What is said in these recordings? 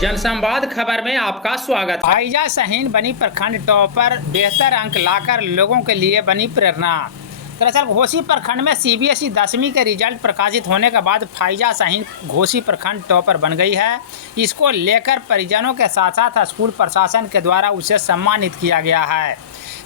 जनसंवाद खबर में आपका स्वागत। फाइजा शाहीन बनी प्रखंड टॉपर, बेहतर अंक लाकर लोगों के लिए बनी प्रेरणा। दरअसल घोसी प्रखंड में सीबीएसई 10वीं के रिजल्ट प्रकाशित होने के बाद फाइजा शाहीन घोसी प्रखंड टॉपर बन गई है। इसको लेकर परिजनों के साथ साथ स्कूल प्रशासन के द्वारा उसे सम्मानित किया गया है।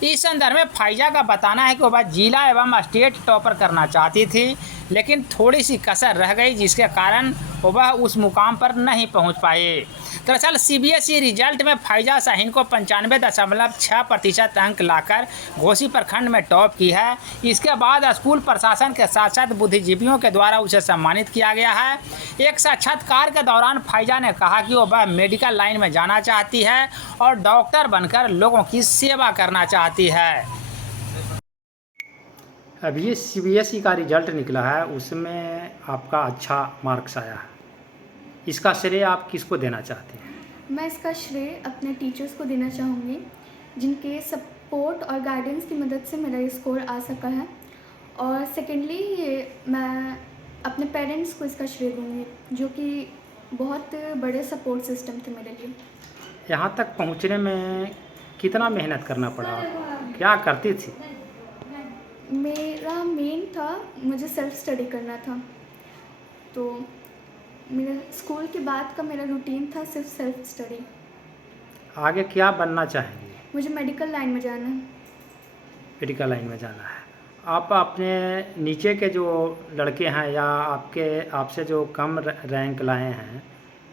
इस संदर्भ में फाइजा का बताना है कि वह जिला एवं स्टेट टॉपर करना चाहती थी, लेकिन थोड़ी सी कसर रह गई, जिसके कारण वह उस मुकाम पर नहीं पहुंच पाए। दरअसल सीबीएसई रिजल्ट में फाइजा शाहीन को 95.6% अंक लाकर घोसी प्रखंड में टॉप की है। इसके बाद स्कूल प्रशासन के साथ साथ बुद्धिजीवियों के द्वारा उसे सम्मानित किया गया है। एक साक्षात्कार के दौरान फाइजा ने कहा कि वह मेडिकल लाइन में जाना चाहती है और डॉक्टर बनकर लोगों की सेवा करना चाहती है। अभी सीबीएसई का रिजल्ट निकला है, उसमें आपका अच्छा मार्क्स आया है। इसका श्रेय आप किसको देना चाहते हैं? मैं इसका श्रेय अपने टीचर्स को देना चाहूँगी, जिनके सपोर्ट और गाइडेंस की मदद से मेरा ये स्कोर आ सका है। और सेकेंडली मैं अपने पेरेंट्स को इसका श्रेय दूँगी, जो कि बहुत बड़े सपोर्ट सिस्टम थे मेरे लिए। यहाँ तक पहुँचने में कितना मेहनत करना पड़ा? क्या करती थी? मेरा मेन था, मुझे सेल्फ स्टडी करना था। तो मेरे स्कूल के बाद का मेरा रूटीन था सिर्फ सेल्फ स्टडी। आगे क्या बनना चाहेंगे? मुझे मेडिकल लाइन में जाना है। मेडिकल लाइन में जाना है। आप अपने नीचे के जो लड़के हैं या आपसे जो कम रैंक लाए हैं,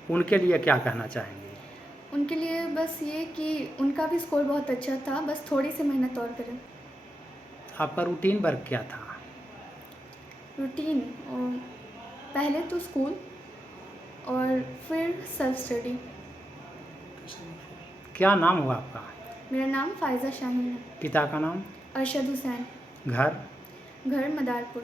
उनके लिए क्या कहना चाहेंगे? उनके लिए बस ये कि उनका भी स्कोर बहुत अच्छा था, बस थोड़ी सी मेहनत और करें। आपका रूटीन वर्क क्या था? रूटीन पहले तो स्कूल और फिर सेल्फ स्टडी। क्या नाम हुआ आपका? मेरा नाम फाइजा शाहीन है। पिता का नाम? अरशद हुसैन। घर? घर मदारपुर।